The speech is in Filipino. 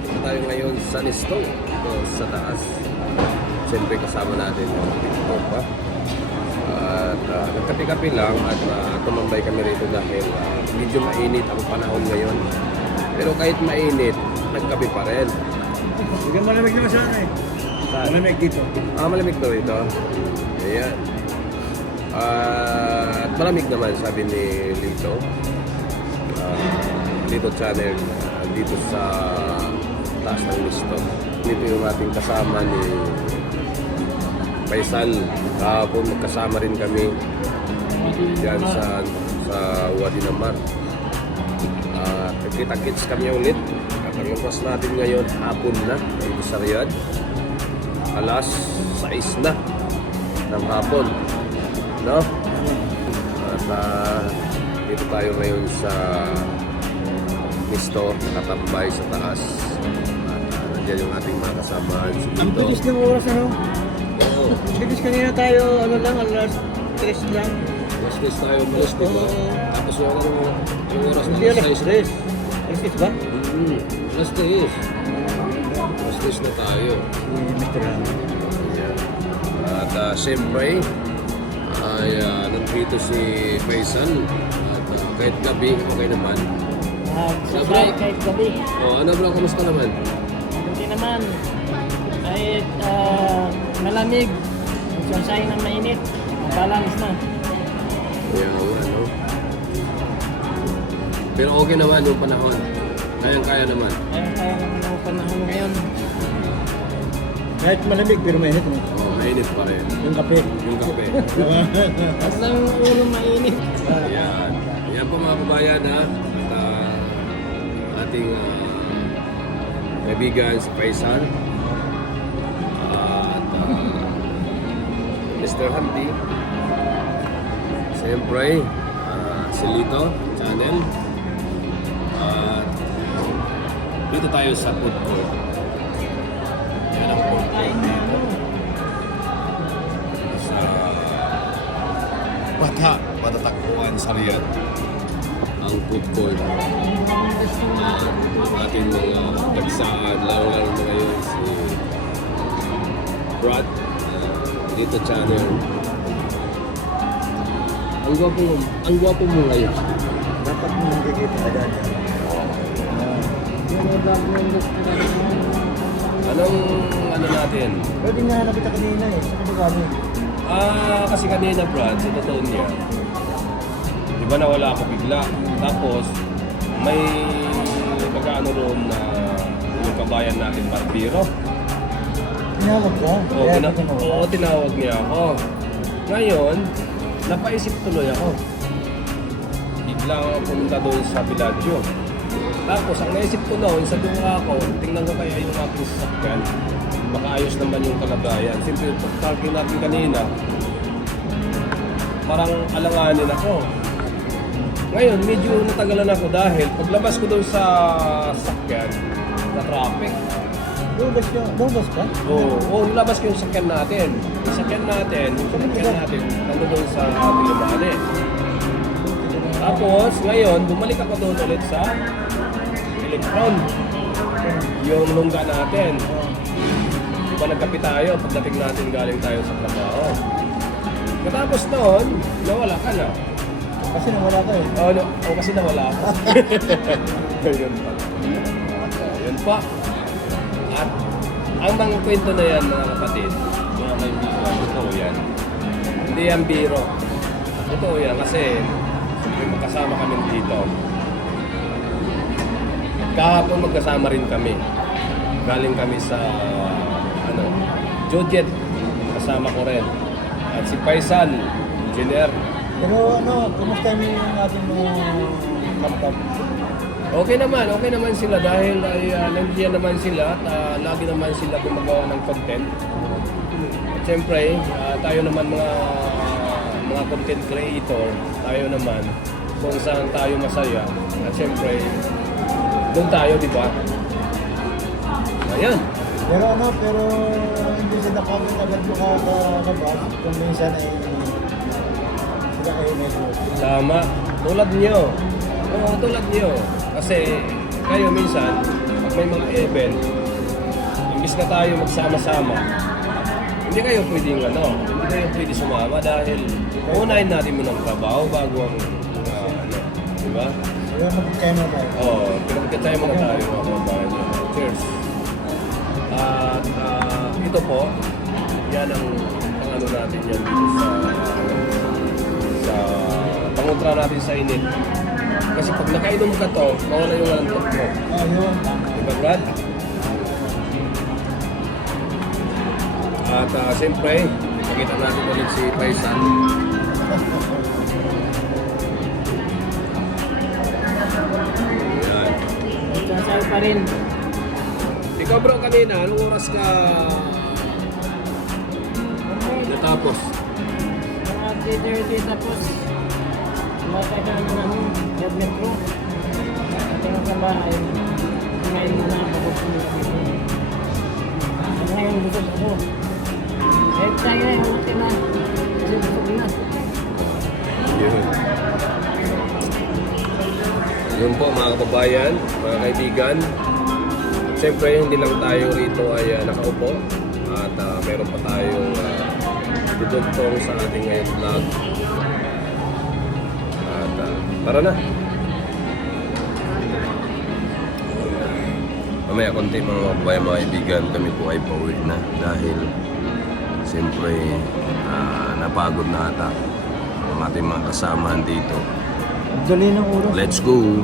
Nandito po tayo ngayon sa Nisto, ito sa taas. Siyempre kasama natin yung TikTok pa. At nagkapi-kapi lang at tumambay kami rito dahil medyo mainit ang panahon ngayon. Pero kahit mainit, nagkapi pa rin. Bigyan malamig naman sana eh. Malamig dito. Malamig daw ito. Ayan. At malamig naman sabi ni Lito. Lito channel dito sa taas ng Nisto. Dito yung ating kasama ni Faisal. Kahapon magkasama rin kami diyan sa Wadi Namar. Kita-kits kami ulit. At ang oras natin ngayon, hapon na dito sa Riyadh. Alas 6 na ng hapon. No? At dito tayo ngayon sa Nisto, nakatambay sa taas. At nandiyan yung ating mga kasama. Ang bilis ng oras ano? Oo. Bilis kanina tayo, ano lang, alas 3 lang. Alas 3 tayo, alas 3 ba? Tapos yung oras na Hindi alas alas 6. 3. Alas 6 ba? Alas 3. Alas 3 na tayo. Mr. Rami. At siyempre, ay nandito si Faisal. At kahit gabi, okay naman. Sabay kahit gabi. Ano bro, kamusta naman? Hindi naman. Kahit malamig. Magsasay na mainit. Balance na. Kaya ano. Pero okay naman yung panahon. Kayang-kaya naman. Kaya naman ang panahon ngayon. Kahit malamig pero mainit mo. Mainit pa rin. Yung kape. Yung kape. At lang ulo mainit. Ayan. Ayan po mga kabayan ha. At ating kaibigan si Faisal. At Mr. Hamdi. Siyempre, si Lito channel. At dito tayo sa food court. Yan ang food court dito. Sa Patatakbuhan sa Riyadh. Ang food court. Ang ating mga tagsaan, lalo-lalo na ngayon si Brad dito channel. Ang gwapo mo ngayon. Dapat mo nagkikita ka dyan. Anong ano natin? Pero di nga nakita kanina eh. Saan ka kami? Kasi kanina Brad, sa totoo niya, di ba nawala ako bigla? Tapos, may magkaano roon na yung kabayan natin, Barbero. Tinawag ka? Oo, tinawag niya ako. Ngayon, napaisip tuloy ako. Biglang ako pumunta doon sa Villaggio. Tapos, ang naisip ko noon, sa dunga ako, tingnan ko kaya yung aking sasakyan. Baka ayos naman yung kalagayan. Siyempre, pag-parking natin kanina, parang alanganin ako. Ngayon, medyo natagalan ako dahil paglabas ko doon sa sasakyan, na traffic. Lumabas ka? Oo, nilabas ko yung sasakyan natin. Yung sasakyan natin, nandun doon sa Pilimane. Tapos, ngayon, bumalik ako doon ulit sa Electron. Yung lungga natin. Diba nagkapi tayo pagdating natin galing tayo sa trabaho. Katapos noon, nawala ka na. Kasi nawala ka eh. Kasi nawala ako. Yun pa. Yun pa. At ang mga kwento na yan mga kapatid, mga kaibigan, totoo yan. Hindi yan biro. Totoo yan kasi may magkasama kami dito. Kahapon magkasama rin kami. Galing kami sa Jojet. Kasama ko rin. At si Faisal, engineer. Pero kumusta yung ating mga kaptap? Okay naman sila dahil nandiyan naman sila at lagi naman sila gumagawa ng content. At syempre, tayo naman mga content creator, tayo naman kung saan tayo masaya. At syempre, doon tayo, di ba? Ayan. Pero hindi sila comment agad makakabas kung minsan ay sila kayo medyo. Tama. Tulad niyo. Oo, tulad niyo. Kasi kayo minsan, pag may mga event, imbis na tayo magsama-sama, hindi kayo pwedeng pwede sumama dahil uunahin natin mo ng trabaho bago ang di ba? Kaya magkaya mo tayo. Oo, pinagkatay mo na tayo mga kababayan nyo. Cheers! At ito po, yan ang ano natin yan dito sa pangontra natin sa init. Kasi pag nakainom ka to, mawala yung lantok mo. Yun, tama. Diba, Brad? At siyempre, nakita natin ulit si Paisan. Yan. Nagsasay pa rin. Ikaw bro, kanina, anong oras ka natapos? Mga 3:30 tapos bakit ka naman ako, head metro. Tingnan sa bahay, ngayon na ako kung ngayon busog ako. Kahit tayo ay umuti na, kasi busog na. Yun. Yun po mga kababayan, mga kaibigan. Siyempre, hindi lang tayo rito ay nakaupo. At meron pa tayong dudugtong sa ating ngayon vlog. At tara na. Mamaya konti mga kababayan, mga kaibigan, kami po ay pauwi na. Dahil siyempre, napagod na ata ang ating mga kasamahan dito. Dali ng oras. Let's go!